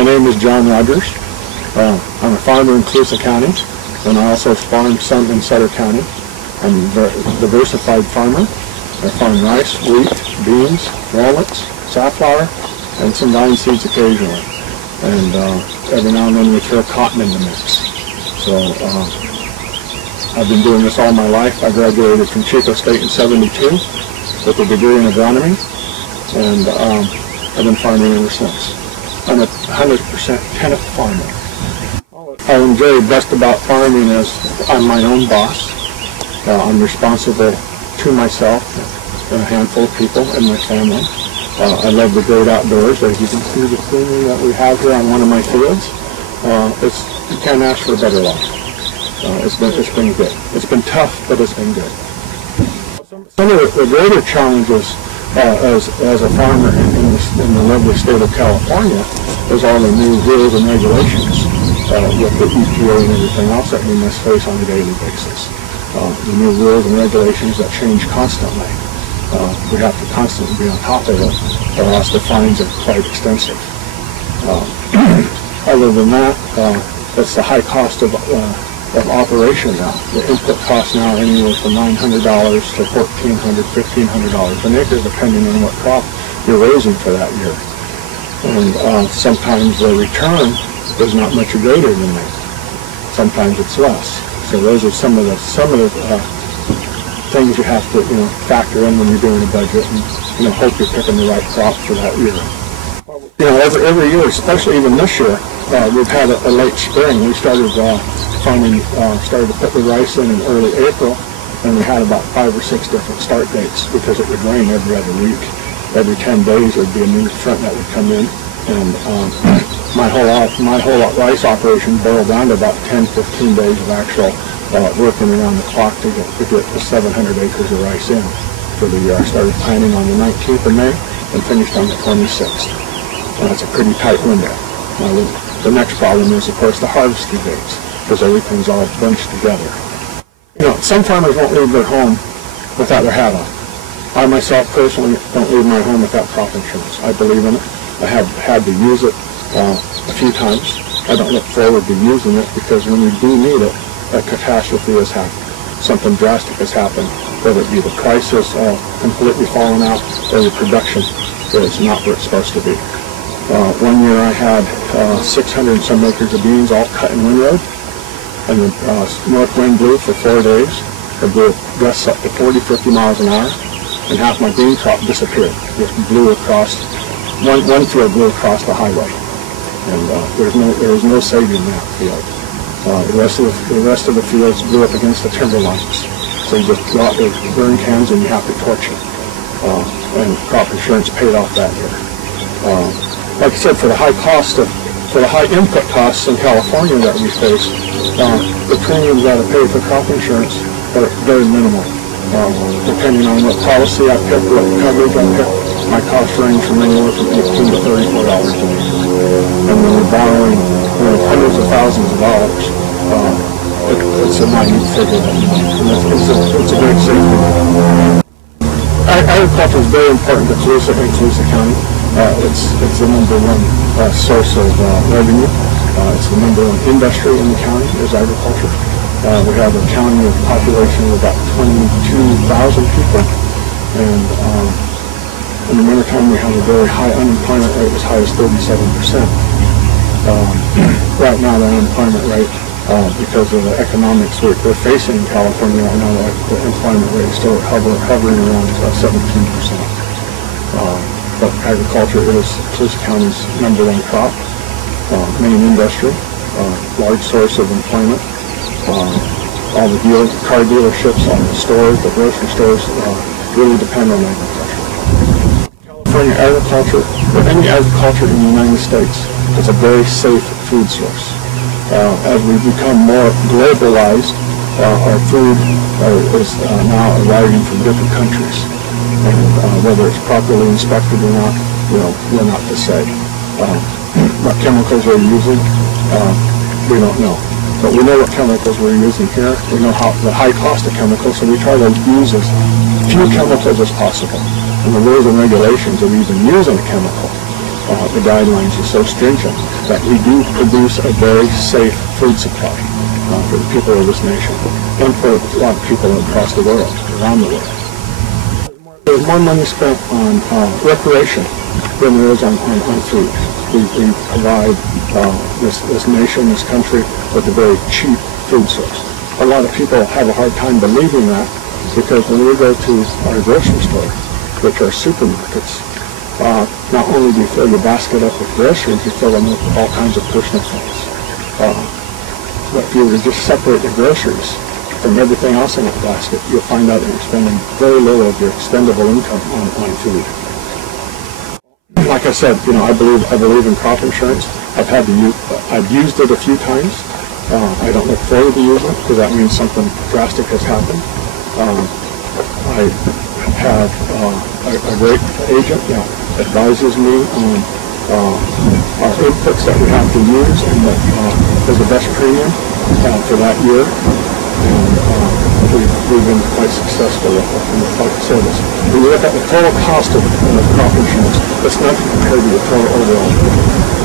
My name is John Rogers. I'm a farmer in Colusa County, and I also farm some in Sutter County. I'm a diversified farmer. I farm rice, wheat, beans, walnuts, safflower, and some vine seeds occasionally. And every now and then we throw cotton in the mix. So I've been doing this all my life. I graduated from Chico State in '72 with a degree in agronomy, and I've been farming ever since. I'm a 100% tenant farmer. I enjoy best about farming is I'm my own boss. I'm responsible to myself and a handful of people in my family. I love the great outdoors. As you can see the scenery that we have here on one of my fields. You can't ask for a better life. It's been good. It's been tough, but it's been good. Some of the greater challenges as a farmer in the lovely state of California is all the new rules and regulations with the EPA and everything else that we must face on a daily basis. The new rules and regulations that change constantly. We have to constantly be on top of it, or else the fines are quite extensive. Other than that, it's the high cost of operation now. The input costs now are anywhere from $900 to $1,400, $1,500 an acre, depending on what crop you're raising for that year. And sometimes the return is not much greater than that. Sometimes it's less. So those are some of the things you have to factor in when you're doing a budget, and hope you're picking the right crop for that year. Every year, especially even this year, we've had a late spring. We started started to put the rice in early April, and we had about 5 or 6 different start dates because it would rain every other week. Every 10 days there'd be a new front that would come in, and my whole rice operation boiled down to about 10-15 days of actual working around the clock to get the 700 acres of rice in for the year. I started planting on the 19th of May and finished on the 26th. That's a pretty tight window. Now, the next problem is, of course, the harvesting dates, because everything's all bunched together. Some farmers won't leave their home without their hat on. I myself personally don't leave my home without crop insurance. I believe in it. I have had to use it a few times. I don't look forward to using it because when we do need it, a catastrophe has happened. Something drastic has happened, whether it be the price has completely fallen out or the production is not where it's supposed to be. One year I had 600 and some acres of beans all cut in windrow, and the north wind blew for 4 days. It blew gusts up to 40-50 miles an hour, and half my bean crop disappeared. Just blew across, one field blew across the highway, and there was no saving that field. The rest of the fields blew up against the timber lines. So you just go out there with burn cans and you have to torch it. And crop insurance paid off that year. Like I said, for the high input costs in California that we face, the premiums that are paid for crop insurance are very minimal. Depending on what policy I pick, what coverage I pick, my costs range from anywhere from $18 to $34 a year. And when we're borrowing hundreds of thousands of dollars, it's a minute figure that we need. And it's a great safety net. Agriculture is very important to Colusa and Colusa County. It's the #1 source of revenue. It's the #1 industry in the county is agriculture. We have a county of population of about 22,000 people, and in the wintertime we have a very high unemployment rate, as high as 37%. Right now the unemployment rate, because of the economics we're facing in California right now, the employment rate is still hovering around 17%. But agriculture is Colusa County's #1 crop, main industry, large source of employment. All the car dealerships, all the stores, the grocery stores really depend on agriculture. California agriculture, or any agriculture in the United States, is a very safe food source. As we become more globalized, our food is now arriving from different countries. And whether it's properly inspected or not, we're not to say. What chemicals we're using, we don't know. But we know what chemicals we're using here. We know the high cost of chemicals, so we try to use as few chemicals as possible. And the rules and regulations of even using a chemical the guidelines are so stringent that we do produce a very safe food supply for the people of this nation and for a lot of people across the world, around the world. There's more money spent on recreation than there is on food. We provide this nation, this country, with a very cheap food source. A lot of people have a hard time believing that because when we go to our grocery store, which are supermarkets, not only do you fill your basket up with groceries, you fill them with all kinds of personal things. But if you were to just separate the groceries from everything else in that basket, you'll find out that you're spending very little of your expendable income on food. Like I said, I believe in crop insurance. I've used it a few times. I don't look forward to using it because that means something drastic has happened. I have a great agent that advises me on our inputs that we have to use and that is the best premium for that year. And we've been quite successful in the product service. When you look at the total cost of crop insurance, it's not compared to the total overall.